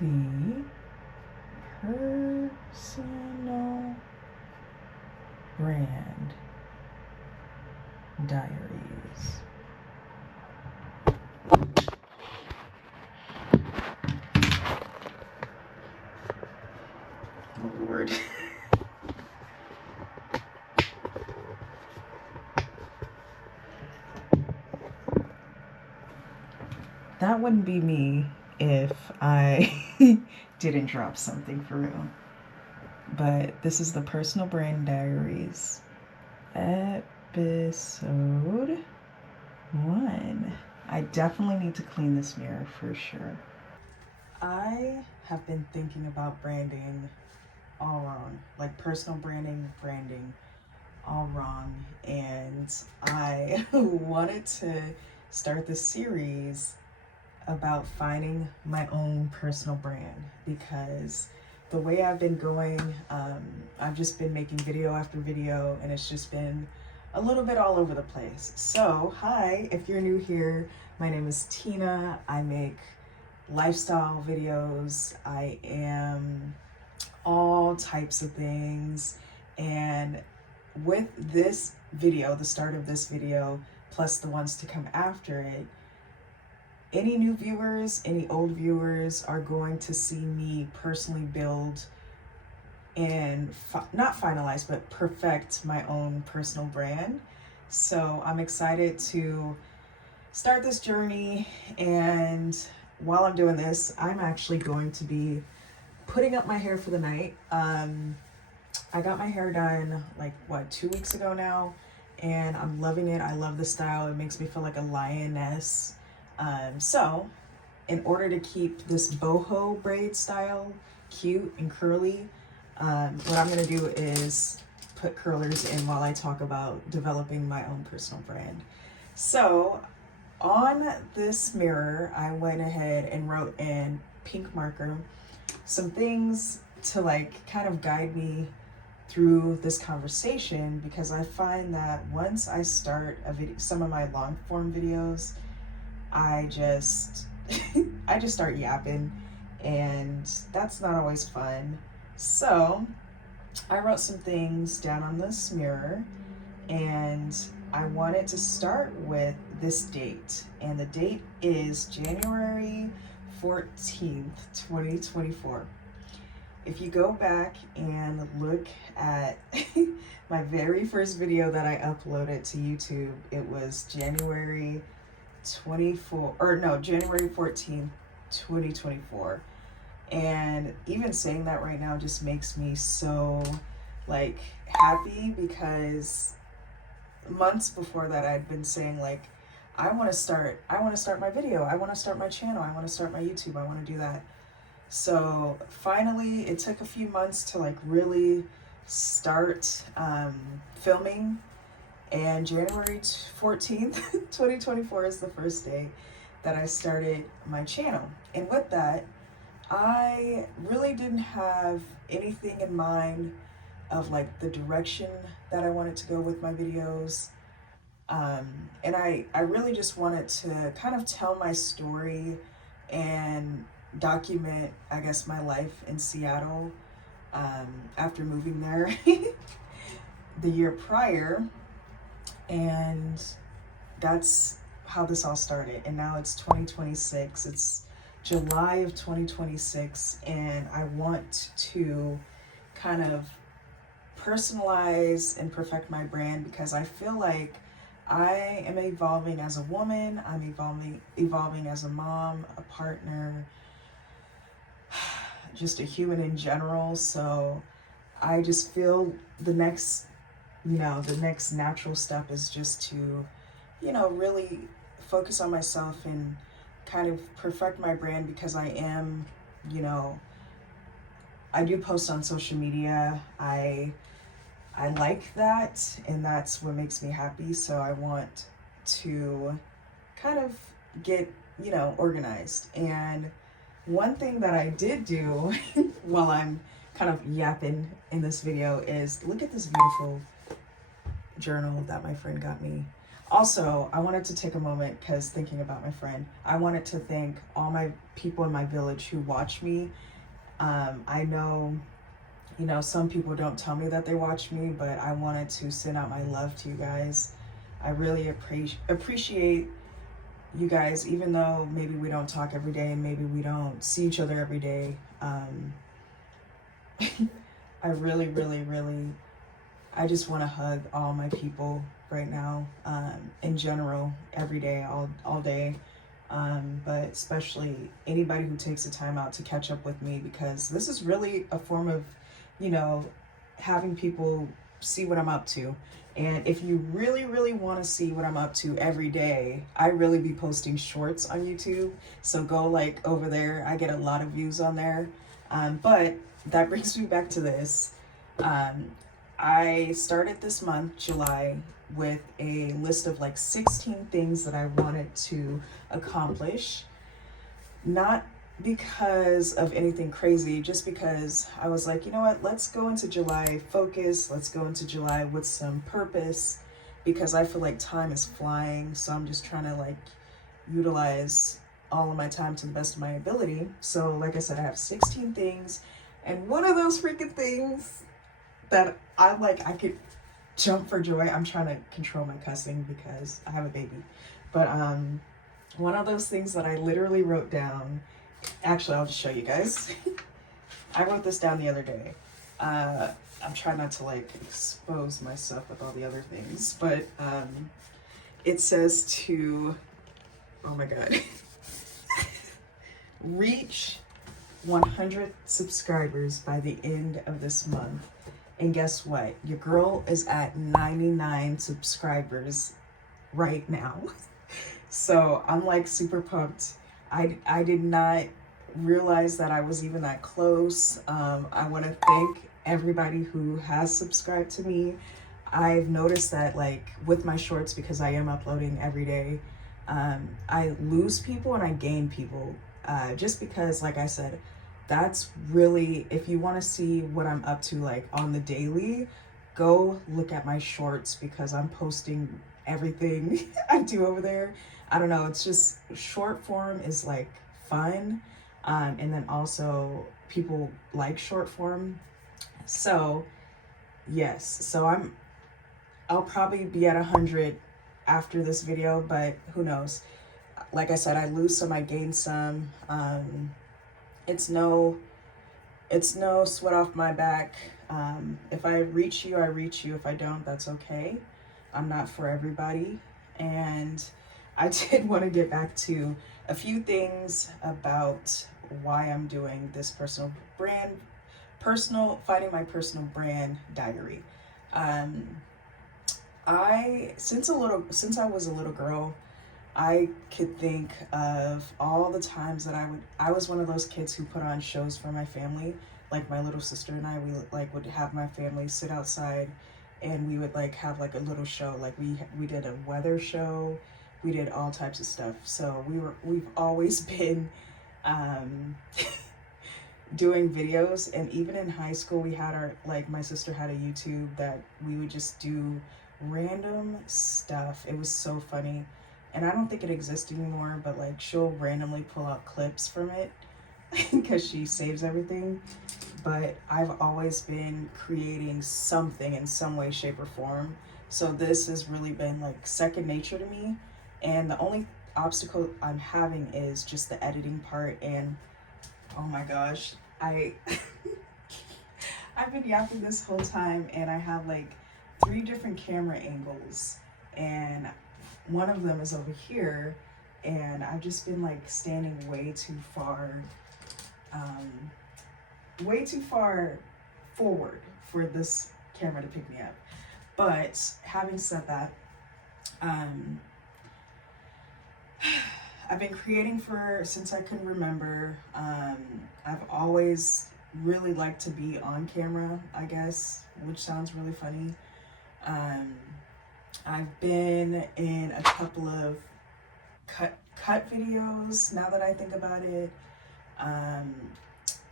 the personal brand diaries. Oh Lord. That wouldn't be me if I didn't drop something for real. But this is the Personal Brand Diaries, episode 1. I definitely need to clean this mirror for sure. I have been thinking about branding all wrong, like personal branding, all wrong. And I wanted to start this series about finding my own personal brand, because the way I've been going, I've just been making video after video, and it's just been a little bit all over the place. So, hi, if you're new here, my name is Tina. I make lifestyle videos. I am all types of things. And with this video, the start of this video, plus the ones to come after it, any new viewers, any old viewers are going to see me personally build and not finalize, but perfect my own personal brand. So I'm excited to start this journey. And while I'm doing this, I'm actually going to be putting up my hair for the night. I got my hair done like 2 weeks ago now, and I'm loving it. I love the style. It makes me feel like a lioness. So in order to keep this boho braid style cute and curly, what I'm going to do is put curlers in while I talk about developing my own personal brand. So on this mirror, I went ahead and wrote in pink marker some things to kind of guide me through this conversation, because I find that once I start a video, some of my long form videos, I just start yapping, and that's not always fun. So I wrote some things down on this mirror, and I wanted to start with this date, and the date is January 14th, 2024. If you go back and look at my very first video that I uploaded to YouTube, it was January 14th, 2024. And even saying that right now just makes me so happy, because months before that I'd been saying I want to start my video, I want to start my channel, I want to start my YouTube, I want to do that. So finally, it took a few months to really start filming. And January 14th, 2024 is the first day that I started my channel. And with that, I really didn't have anything in mind of the direction that I wanted to go with my videos. And I really just wanted to kind of tell my story and document, I guess, my life in Seattle after moving there the year prior. And that's how this all started. And now it's 2026. It's July of 2026. And I want to kind of personalize and perfect my brand, because I feel like I am evolving as a woman. I'm evolving as a mom, a partner, just a human in general. So I just feel the next natural step is just to, really focus on myself and kind of perfect my brand, because I am, I do post on social media. I like that, and that's what makes me happy. So I want to kind of get, organized. And one thing that I did do while I'm kind of yapping in this video is look at this beautiful journal that my friend got me. Also, I wanted to take a moment because thinking about my friend, I wanted to thank all my people in my village who watch me. I know, you know, some people don't tell me that they watch me, but I wanted to send out my love to you guys. I really appreciate you guys, even though maybe we don't talk every day and maybe we don't see each other every day. I really, really, really, I just want to hug all my people right now, in general, every day, all day. But especially anybody who takes the time out to catch up with me, because this is really a form of, you know, having people see what I'm up to. And if you really, really want to see what I'm up to every day, I really be posting shorts on YouTube. So go like over there. I get a lot of views on there. But that brings me back to this. Um, I started this month, July, with a list of like 16 things that I wanted to accomplish. Not because of anything crazy, just because I was like, you know what, let's go into July focused. Let's go into July with some purpose, because I feel like time is flying. So I'm just trying to like utilize all of my time to the best of my ability. So like I said, I have 16 things. And one of those freaking things that I could jump for joy. I'm trying to control my cussing because I have a baby. But one of those things that I literally wrote down, actually I'll just show you guys. I wrote this down the other day. I'm trying not to like expose myself with all the other things, but it says to, oh my God, reach 100 subscribers by the end of this month. And guess what? Your girl is at 99 subscribers right now. So I'm like super pumped. I did not realize that I was even that close. I want to thank everybody who has subscribed to me. I've noticed that like with my shorts, because I am uploading every day, I lose people and I gain people, just because, like I said, that's really, if you want to see what I'm up to like on the daily, go look at my shorts, because I'm posting everything I do over there. I don't know, it's just short form is like fun, and then also people like short form. So yes, so I'll probably be at 100 after this video, but who knows. Like I said, I lose some, I gain some. It's no sweat off my back. If I reach you, I reach you. If I don't, that's okay. I'm not for everybody. And I did want to get back to a few things about why I'm doing this finding my personal brand diary. Since I was a little girl, I could think of all the times that I was one of those kids who put on shows for my family. Like my little sister and I, we like would have my family sit outside and we would like have like a little show. Like we did a weather show, we did all types of stuff. So we've always been doing videos. And even in high school, we had my sister had a YouTube that we would just do random stuff. It was so funny. And I don't think it exists anymore, but like she'll randomly pull out clips from it because she saves everything. But I've always been creating something in some way, shape, or form. So this has really been like second nature to me. And the only obstacle I'm having is just the editing part. And oh my gosh, I've been yapping this whole time, and I have like 3 different camera angles, and one of them is over here, and I've just been like standing way too far forward for this camera to pick me up. But having said that, I've been creating since I can remember. I've always really liked to be on camera, I guess, which sounds really funny. I've been in a couple of cut videos, now that I think about it.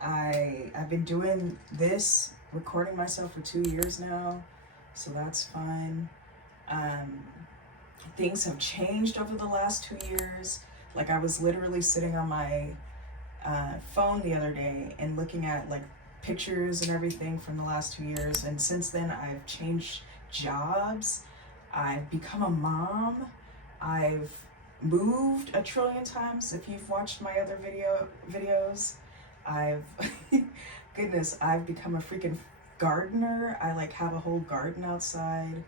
I've been doing this, recording myself for 2 years now, so that's fun. things have changed over the last 2 years. Like, I was literally sitting on my phone the other day and looking at like pictures and everything from the last 2 years, and since then I've changed jobs, I've become a mom, I've moved a trillion times. If you've watched my other videos, I've goodness, I've become a freaking gardener. I like have a whole garden outside.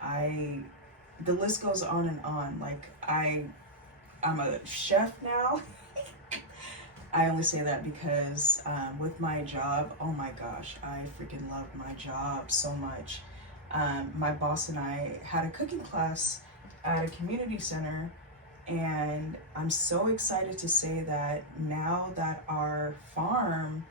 I The list goes on and on. Like, I'm a chef now. I only say that because with my job, oh my gosh, I freaking love my job so much. My boss and I had a cooking class at a community center, and I'm so excited to say that now that our farm,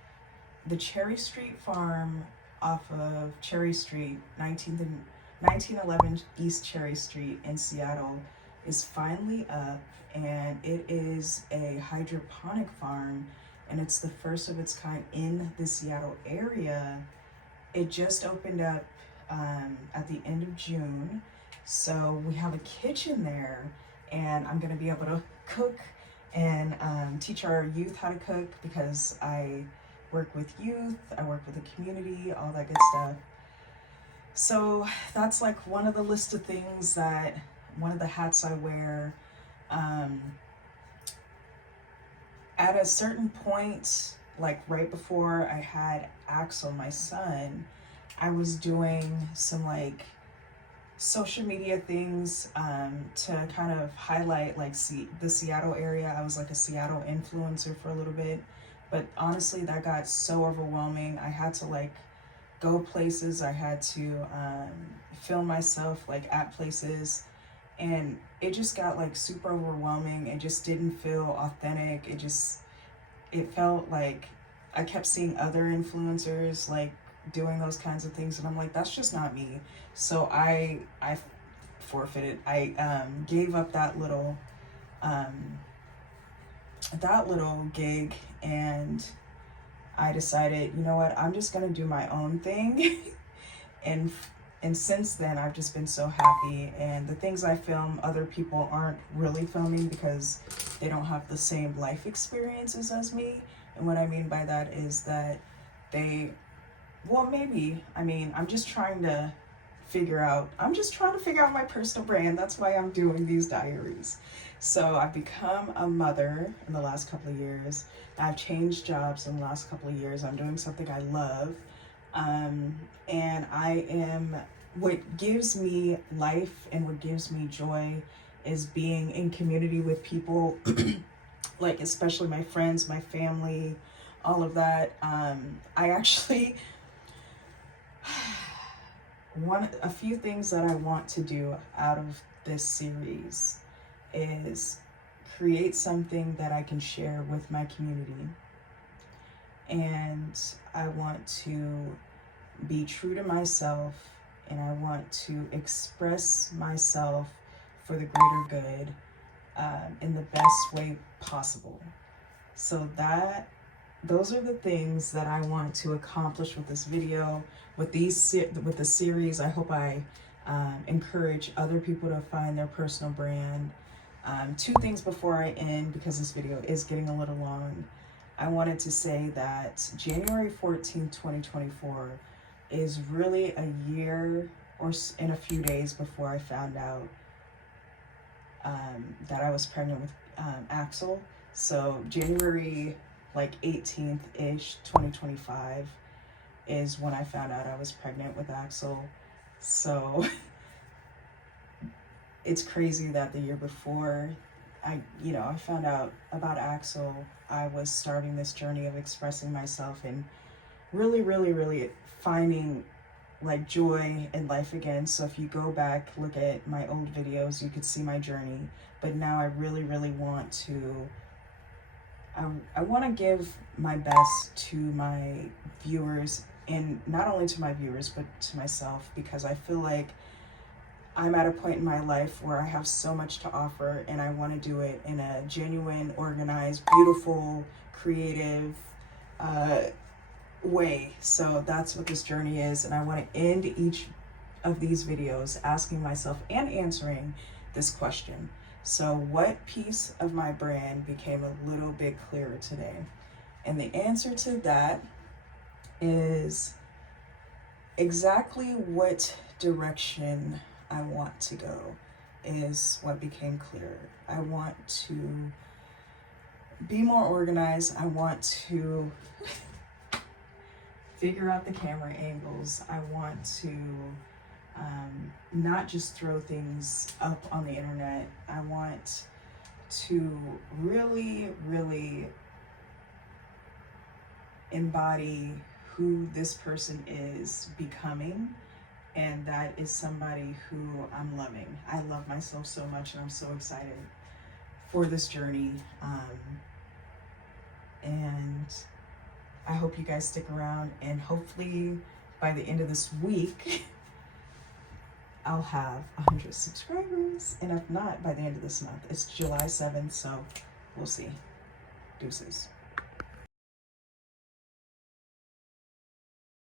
the Cherry Street farm off of Cherry Street, 1911 East Cherry Street in Seattle, is finally up, and it is a hydroponic farm, and it's the first of its kind in the Seattle area. It just opened up at the end of June, so we have a kitchen there, and I'm going to be able to cook and teach our youth how to cook, because I work with youth, I work with the community, all that good stuff. So that's like one of the list of things, that one of the hats I wear. At a certain point, like right before I had Axel, my son, I was doing some like social media things to kind of highlight like the Seattle area. I was like a Seattle influencer for a little bit, but honestly that got so overwhelming. I had to like go places, I had to film myself like at places, and it just got like super overwhelming. It just didn't feel authentic. It felt like I kept seeing other influencers like doing those kinds of things, and I'm like, that's just not me. So I forfeited. I gave up that little gig, and I decided, you know what, I'm just gonna do my own thing. and since then I've just been so happy, and the things I film other people aren't really filming because they don't have the same life experiences as me. And what I mean by that is that I'm just trying to figure out my personal brand. That's why I'm doing these diaries. So I've become a mother in the last couple of years. I've changed jobs in the last couple of years. I'm doing something I love. And what gives me life and what gives me joy is being in community with people, like especially my friends, my family, all of that. I actually, a few things that I want to do out of this series is create something that I can share with my community. And I want to be true to myself, and I want to express myself for the greater good in the best way possible. So those are the things that I want to accomplish with this video, with the series. I hope I encourage other people to find their personal brand. Two things before I end, because this video is getting a little long. I wanted to say that January 14th, 2024 is really a year or in a few days before I found out that I was pregnant with Axel. So January like 18th-ish, 2025 is when I found out I was pregnant with Axel. So it's crazy that the year before I found out about Axel, I was starting this journey of expressing myself and really, really, really finding like joy in life again. So if you go back, look at my old videos, you could see my journey. But now I really, really want to, I want to give my best to my viewers, and not only to my viewers, but to myself, because I feel like I'm at a point in my life where I have so much to offer, and I want to do it in a genuine, organized, beautiful, creative way. So that's what this journey is, and I want to end each of these videos asking myself and answering this question. So what piece of my brand became a little bit clearer today? And the answer to that is exactly what direction I want to go is what became clearer. I want to be more organized. I want to figure out the camera angles. I want to not just throw things up on the internet. I want to really, really embody who this person is becoming, and that is somebody who I'm loving. I love myself so much, and I'm so excited for this journey. And I hope you guys stick around, and hopefully by the end of this week, I'll have 100 subscribers. And if not, by the end of this month. It's July 7th, so we'll see. Deuces.